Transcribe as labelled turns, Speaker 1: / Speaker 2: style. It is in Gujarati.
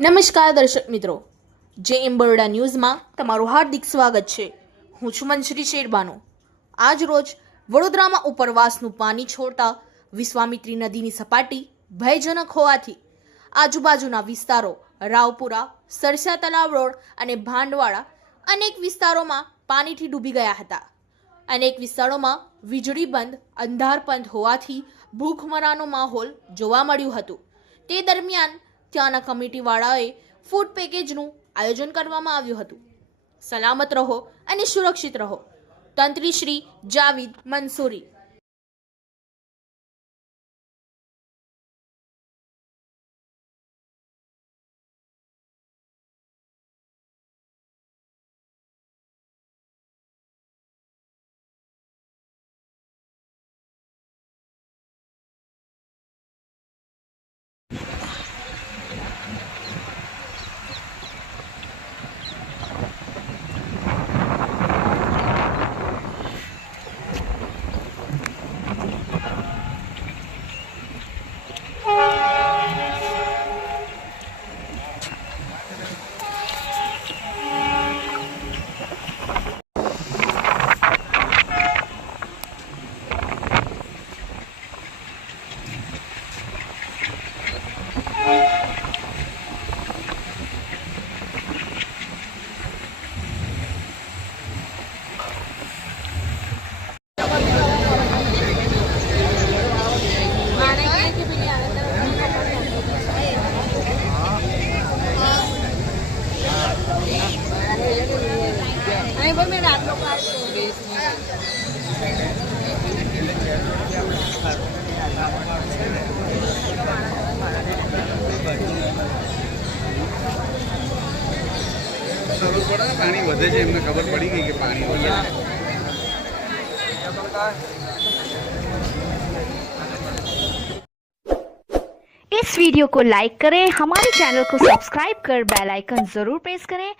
Speaker 1: નમસ્કાર દર્શક મિત્રો. જે એમ ન્યૂઝમાં તમારું હાર્દિક સ્વાગત છે. હું છું મંશ્રી શેરબાનો. આજ રોજ વડોદરામાં ઉપરવાસનું પાણી છોડતા વિશ્વામિત્રી નદીની સપાટી ભયજનક હોવાથી આજુબાજુના વિસ્તારો રાવપુરા સરસા તલાવ રોડ અને ભાંડવાળા અનેક વિસ્તારોમાં પાણીથી ડૂબી ગયા હતા. અનેક વિસ્તારોમાં વીજળી બંધ, અંધારપંથ હોવાથી ભૂખમરાનો માહોલ જોવા મળ્યું હતું. તે દરમિયાન ત્યાંના કમિટીવાળાએ ફૂડ પેકેજનું આયોજન કરવામાં આવ્યું હતું. સલામત રહો અને સુરક્ષિત રહો. તંત્રી શ્રી જાવીદ મંસૂરી.
Speaker 2: પાણી વધે છે એમને ખબર પડી ગઈ કે પાણી વધે છે
Speaker 3: इस वीडियो को लाइक करें हमारे चैनल को सब्सक्राइब कर बेल आइकन जरूर प्रेस करें